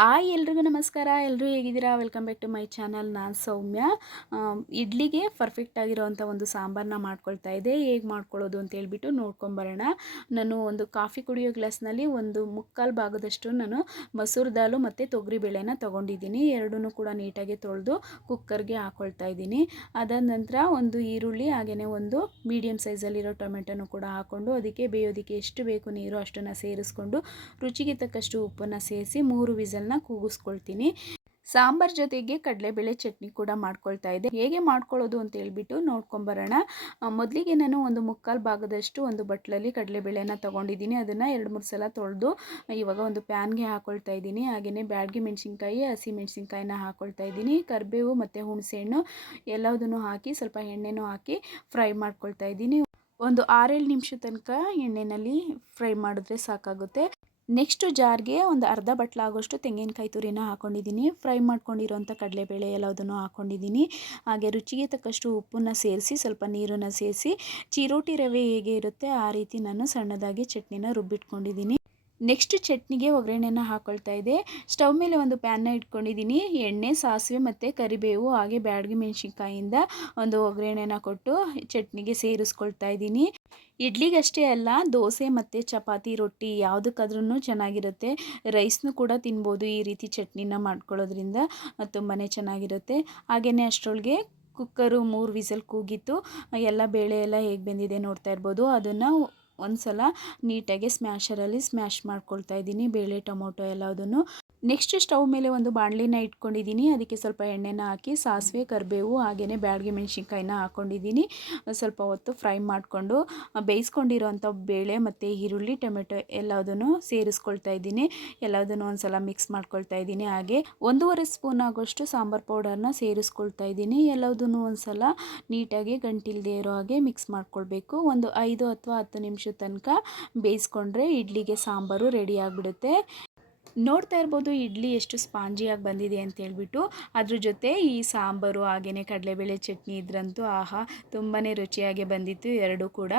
Hi ಎಲ್ರಿಗೂ ನಮಸ್ಕಾರ. ಎಲ್ಲರೂ ಹೇಗಿದ್ದೀರಾ? Welcome back to my channel ನಾನು ಸೌಮ್ಯ. ಇಡ್ಲಿಗೆ ಪರ್ಫೆಕ್ಟ್ ಆಗಿರೋವಂಥ ಒಂದು ಸಾಂಬಾರನ್ನ ಮಾಡ್ಕೊಳ್ತಾ ಇದ್ದೆ. ಹೇಗೆ ಮಾಡ್ಕೊಳ್ಳೋದು ಅಂತ ಹೇಳ್ಬಿಟ್ಟು ನೋಡ್ಕೊಂಬರೋಣ ನಾನು ಒಂದು ಕಾಫಿ ಕುಡಿಯೋ ಗ್ಲಾಸ್ನಲ್ಲಿ ಒಂದು ಮುಕ್ಕಾಲು ಭಾಗದಷ್ಟು ನಾನು ಮಸೂರ್ ದಾಲು ಮತ್ತು ತೊಗರಿಬೇಳೆನ ತೊಗೊಂಡಿದ್ದೀನಿ. ಎರಡೂ ಕೂಡ ನೀಟಾಗಿ ತೊಳೆದು ಕುಕ್ಕರ್ಗೆ ಹಾಕ್ಕೊಳ್ತಾ ಇದ್ದೀನಿ. ಅದಾದ ನಂತರ ಒಂದು ಈರುಳ್ಳಿ ಹಾಗೆಯೇ ಒಂದು ಮೀಡಿಯಮ್ ಸೈಜಲ್ಲಿರೋ ಟೊಮೆಟೊನು ಕೂಡ ಹಾಕ್ಕೊಂಡು ಅದಕ್ಕೆ ಬೇಯೋದಕ್ಕೆ ಎಷ್ಟು ಬೇಕು ನೀರು ಅಷ್ಟನ್ನು ಸೇರಿಸ್ಕೊಂಡು ರುಚಿಗೆ ತಕ್ಕಷ್ಟು ಉಪ್ಪನ್ನು ಸೇರಿಸಿ ಮೂರು ವಿಸಲ್ನ ಕೂಗಿಸ್ಕೊಳ್ತೀನಿ. ಸಾಂಬಾರ್ ಜೊತೆಗೆ ಕಡಲೆಬೇಳೆ ಚಟ್ನಿ ಕೂಡ ಮಾಡ್ಕೊಳ್ತಾ ಇದ್ದೆ. ಹೇಗೆ ಮಾಡ್ಕೊಳ್ಳೋದು ಅಂತ ಹೇಳ್ಬಿಟ್ಟು ನೋಡ್ಕೊಂಬರೋಣ. ಮೊದಲಿಗೆ ನಾನು ಒಂದು ಮುಕ್ಕಾಲು ಭಾಗದಷ್ಟು ಒಂದು ಬಟ್ಲಲ್ಲಿ ಕಡಲೆಬೇಳೆನ ತೊಗೊಂಡಿದ್ದೀನಿ. ಅದನ್ನು ಎರಡು, ಮೂರು ಸಲ ತೊಳೆದು, ಇವಾಗ ಒಂದು ಪ್ಯಾನ್ಗೆ ಹಾಕೊಳ್ತಾ ಇದ್ದೀನಿ. ಹಾಗೆಯೇ ಬ್ಯಾಡ್ಗೆ ಮೆಣಸಿನ್ಕಾಯಿ, ಹಸಿ ಮೆಣಸಿನ್ಕಾಯಿನ ಹಾಕ್ಕೊಳ್ತಾ ಇದ್ದೀನಿ. ಕರಿಬೇವು ಮತ್ತು ಹುಣಸೆಹಣ್ಣು ಎಲ್ಲದನ್ನು ಹಾಕಿ, ಸ್ವಲ್ಪ ಎಣ್ಣೆನೂ ಹಾಕಿ ಫ್ರೈ ಮಾಡ್ಕೊಳ್ತಾ ಇದ್ದೀನಿ. ಒಂದು ಆರೇಳು ನಿಮಿಷ ತನಕ ಎಣ್ಣೆಯಲ್ಲಿ ಫ್ರೈ ಮಾಡಿದ್ರೆ ಸಾಕಾಗುತ್ತೆ. ನೆಕ್ಸ್ಟು ಜಾರ್ಗೆ ಒಂದು ಅರ್ಧ ಬಟ್ಲಾಗೋಷ್ಟು ತೆಂಗಿನಕಾಯಿ ತುರಿನ ಹಾಕ್ಕೊಂಡಿದ್ದೀನಿ ಫ್ರೈ ಮಾಡ್ಕೊಂಡಿರೋಂಥ ಕಡಲೆಬೇಳೆ ಎಲ್ಲದನ್ನು ಹಾಕ್ಕೊಂಡಿದ್ದೀನಿ ಹಾಗೆ ರುಚಿಗೆ ತಕ್ಕಷ್ಟು ಉಪ್ಪನ್ನು ಸೇರಿಸಿ, ಸ್ವಲ್ಪ ನೀರನ್ನು ಸೇರಿಸಿ, ಚಿರೋಟಿ ರವೆ ಹೇಗೆ ಇರುತ್ತೆ ಆ ರೀತಿ ನಾನು ಸಣ್ಣದಾಗಿ ಚಟ್ನಿನ ರುಬ್ಬಿಟ್ಕೊಂಡಿದ್ದೀನಿ. ನೆಕ್ಸ್ಟ್ ಚಟ್ನಿಗೆ ಒಗ್ಗರಣೆನ ಹಾಕ್ಕೊಳ್ತಾ ಇದೆ ಸ್ಟವ್ ಮೇಲೆ ಒಂದು ಪ್ಯಾನ್ನ ಇಟ್ಕೊಂಡಿದ್ದೀನಿ. ಎಣ್ಣೆ, ಸಾಸಿವೆ ಮತ್ತು ಕರಿಬೇವು, ಹಾಗೆ ಬ್ಯಾಡಗಿ ಮೆಣಸಿನ್ಕಾಯಿಂದ ಒಂದು ಒಗ್ಗರಣೆನ ಕೊಟ್ಟು ಚಟ್ನಿಗೆ ಸೇರಿಸ್ಕೊಳ್ತಾ ಇದ್ದೀನಿ. ಇಡ್ಲಿಗಷ್ಟೇ ಅಲ್ಲ, ದೋಸೆ ಮತ್ತು ಚಪಾತಿ, ರೊಟ್ಟಿ ಯಾವುದಕ್ಕಾದ್ರೂ ಚೆನ್ನಾಗಿರುತ್ತೆ. ರೈಸ್ನೂ ಕೂಡ ತಿನ್ಬೋದು ಈ ರೀತಿ ಚಟ್ನಿನ ಮಾಡ್ಕೊಳ್ಳೋದ್ರಿಂದ ತುಂಬಾ ಚೆನ್ನಾಗಿರುತ್ತೆ. ಹಾಗೆಯೇ ಅಷ್ಟರೊಳಗೆ ಕುಕ್ಕರು ಮೂರು ವಿಸಲ್ ಕೂಗಿತ್ತು. ಎಲ್ಲ ಬೇಳೆ ಎಲ್ಲ ಹೇಗೆ ಬೆಂದಿದೆ ನೋಡ್ತಾ ಇರ್ಬೋದು. ಅದನ್ನು ಒಂದು ಸಲ ನೀಟಾಗಿ ಸ್ಮ್ಯಾಶರಲ್ಲಿ ಸ್ಮ್ಯಾಶ್ ಮಾಡ್ಕೊಳ್ತಾ ಇದ್ದೀನಿ. ಬೇಳೆ, ಟೊಮೊಟೊ ಎಲ್ಲದನ್ನು ನೆಕ್ಸ್ಟ್ ಸ್ಟವ್ ಮೇಲೆ ಒಂದು ಬಾಣಲಿನ ಇಟ್ಕೊಂಡಿದ್ದೀನಿ. ಅದಕ್ಕೆ ಸ್ವಲ್ಪ ಎಣ್ಣೆನ ಹಾಕಿ ಸಾಸಿವೆ, ಕರಿಬೇವು ಹಾಗೆಯೇ ಬ್ಯಾಡಗಿ ಮೆಣಸಿನ್ಕಾಯಿನ ಹಾಕ್ಕೊಂಡಿದ್ದೀನಿ ಸ್ವಲ್ಪ ಹೊತ್ತು ಫ್ರೈ ಮಾಡಿಕೊಂಡು ಬೇಯಿಸ್ಕೊಂಡಿರೋಂಥ ಬೇಳೆ ಮತ್ತು ಈರುಳ್ಳಿ, ಟೊಮೆಟೊ ಎಲ್ಲದನ್ನು ಸೇರಿಸ್ಕೊಳ್ತಾ ಇದ್ದೀನಿ. ಎಲ್ಲದನ್ನು ಒಂದು ಸಲ ಮಿಕ್ಸ್ ಮಾಡ್ಕೊಳ್ತಾ ಇದ್ದೀನಿ. ಹಾಗೆ ಒಂದೂವರೆ ಸ್ಪೂನ್ ಆಗೋಷ್ಟು ಸಾಂಬಾರು ಪೌಡರ್ನ ಸೇರಿಸ್ಕೊಳ್ತಾ ಇದ್ದೀನಿ. ಎಲ್ಲದನ್ನು ಒಂದು ಸಲ ನೀಟಾಗಿ ಗಂಟಿಲ್ದೇ ಇರೋ ಹಾಗೆ ಮಿಕ್ಸ್ ಮಾಡ್ಕೊಳ್ಬೇಕು. ಒಂದು ಐದು ಅಥವಾ ಹತ್ತು ನಿಮಿಷ ತನಕ ಬೇಯಿಸ್ಕೊಂಡ್ರೆ ಇಡ್ಲಿಗೆ ಸಾಂಬಾರು ರೆಡಿ ಆಗಿಬಿಡುತ್ತೆ. ನೋಡ್ತಾ ಇರ್ಬೋದು, ಇಡ್ಲಿ ಎಷ್ಟು ಸ್ಪಾಂಜಿಯಾಗಿ ಬಂದಿದೆ ಅಂತ ಹೇಳ್ಬಿಟ್ಟು. ಅದ್ರ ಜೊತೆ ಈ ಸಾಂಬಾರು ಹಾಗೆಯೇ ಕಡಲೆಬೇಳೆ ಚಟ್ನಿ ಇದ್ರಂತೂ ಆಹಾ ತುಂಬಾ ರುಚಿಯಾಗಿ ಬಂದಿತ್ತು, ಎರಡೂ ಕೂಡ.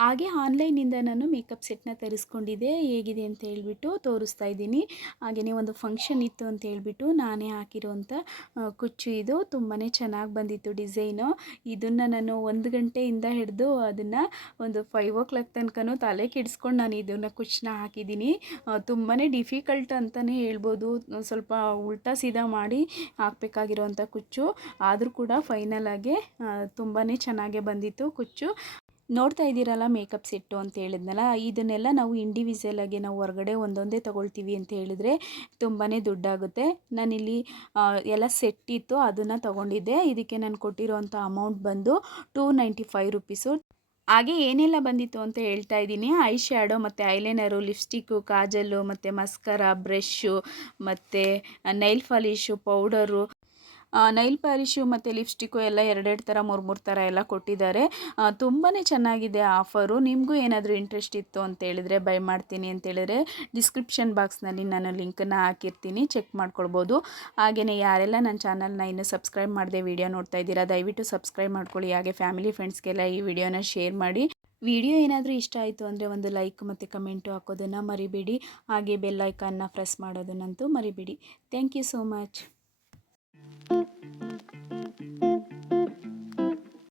ಹಾಗೆ ಆನ್ಲೈನಿಂದ ನಾನು ಮೇಕಪ್ ಸೆಟ್ನ ತರಿಸ್ಕೊಂಡಿದ್ದೆ, ಹೇಗಿದೆ ಅಂತ ಹೇಳ್ಬಿಟ್ಟು ತೋರಿಸ್ತಾ ಇದ್ದೀನಿ. ಹಾಗೆಯೇ ಒಂದು ಫಂಕ್ಷನ್ ಇತ್ತು ಅಂತ ಹೇಳ್ಬಿಟ್ಟು ನಾನೇ ಹಾಕಿರೋಂಥ ಕುಚ್ಚು ಇದು. ತುಂಬಾ ಚೆನ್ನಾಗಿ ಬಂದಿತ್ತು ಡಿಸೈನು. ಇದನ್ನು ನಾನು ಒಂದು ಗಂಟೆಯಿಂದ ಹಿಡಿದು ಅದನ್ನು ಒಂದು ಫೈವ್ ಓ ಕ್ಲಾಕ್ ತನಕನೂ ತಲೆ ಕೆಡಿಸ್ಕೊಂಡು ನಾನು ಇದನ್ನು ಕುಚ್ಚನ್ನ ಹಾಕಿದ್ದೀನಿ. ತುಂಬಾ ಡಿಫಿಕಲ್ಟ್ ಅಂತಲೇ ಹೇಳ್ಬೋದು. ಸ್ವಲ್ಪ ಉಲ್ಟಾ ಸೀದಾ ಮಾಡಿ ಹಾಕಬೇಕಾಗಿರೋವಂಥ ಕುಚ್ಚು. ಆದರೂ ಕೂಡ ಫೈನಲ್ ಆಗಿ ತುಂಬಾ ಚೆನ್ನಾಗೇ ಬಂದಿತ್ತು ಕುಚ್ಚು. ನೋಡ್ತಾ ಇದ್ದೀರಲ್ಲ ಮೇಕಪ್ ಸೆಟ್ಟು ಅಂತ ಹೇಳಿದ್ನಲ್ಲ, ಇದನ್ನೆಲ್ಲ ನಾವು ಇಂಡಿವಿಜುವಲ್ ಆಗಿ ನಾವು ಹೊರಗಡೆ ಒಂದೊಂದೇ ತೊಗೊಳ್ತೀವಿ ಅಂತ ಹೇಳಿದ್ರೆ ತುಂಬಾ ದುಡ್ಡಾಗುತ್ತೆ. ನಾನಿಲ್ಲಿ ಎಲ್ಲ ಸೆಟ್ ಇತ್ತು, ಅದನ್ನು ತೊಗೊಂಡಿದ್ದೆ. ಇದಕ್ಕೆ ನಾನು ಕೊಟ್ಟಿರೋವಂಥ ಅಮೌಂಟ್ ಬಂದು ಟೂ ನೈಂಟಿ ಫೈವ್ ರುಪೀಸು. ಹಾಗೆ ಏನೆಲ್ಲ ಬಂದಿತ್ತು ಅಂತ ಹೇಳ್ತಾ ಇದ್ದೀನಿ. ಐ ಶ್ಯಾಡೋ ಮತ್ತು ಐಲೈನರು ಲಿಪ್ಸ್ಟಿಕ್ಕು ಕಾಜಲ್ಲು, ಮತ್ತು ಮಸ್ಕರ ಬ್ರಷ್ಷು ಮತ್ತು nail polish powder nail polish ಮತ್ತು ಲಿಪ್ಸ್ಟಿಕ್ಕು ಎಲ್ಲ ಎರಡೆರಡು ಥರ ಮೂರು ಮೂರು ಥರ ಎಲ್ಲ ಕೊಟ್ಟಿದ್ದಾರೆ. ತುಂಬಾ ಚೆನ್ನಾಗಿದೆ ಆಫರು ನಿಮಗೂ ಏನಾದರೂ ಇಂಟ್ರೆಸ್ಟ್ ಇತ್ತು ಅಂತ ಹೇಳಿದ್ರೆ ಬೈ ಮಾಡ್ತೀನಿ ಅಂತೇಳಿದರೆ ಡಿಸ್ಕ್ರಿಪ್ಷನ್ ಬಾಕ್ಸ್ನಲ್ಲಿ ನಾನು ಲಿಂಕನ್ನು ಹಾಕಿರ್ತೀನಿ ಚೆಕ್ ಮಾಡ್ಕೊಳ್ಬೋದು. ಹಾಗೆಯೇ ಯಾರೆಲ್ಲ ನನ್ನ ಚಾನಲ್ನ ಇನ್ನೂ ಸಬ್ಸ್ಕ್ರೈಬ್ ಮಾಡದೆ ವೀಡಿಯೋ ನೋಡ್ತಾ ಇದ್ದೀರಾ, ದಯವಿಟ್ಟು ಸಬ್ಸ್ಕ್ರೈಬ್ ಮಾಡ್ಕೊಳ್ಳಿ. ಹಾಗೆ ಫ್ಯಾಮಿಲಿ ಫ್ರೆಂಡ್ಸ್ಗೆಲ್ಲ ಈ ವಿಡಿಯೋನ ಶೇರ್ ಮಾಡಿ. ವಿಡಿಯೋ ಏನಾದರೂ ಇಷ್ಟ ಆಯಿತು ಅಂದರೆ ಒಂದು ಲೈಕ್ ಮತ್ತು ಕಮೆಂಟು ಹಾಕೋದನ್ನು ಮರಿಬೇಡಿ. ಹಾಗೆ ಬೆಲ್ ಐಕಾನ್ನ ಪ್ರೆಸ್ ಮಾಡೋದನ್ನಂತೂ ಮರಿಬೇಡಿ. Thank you so much Thank you.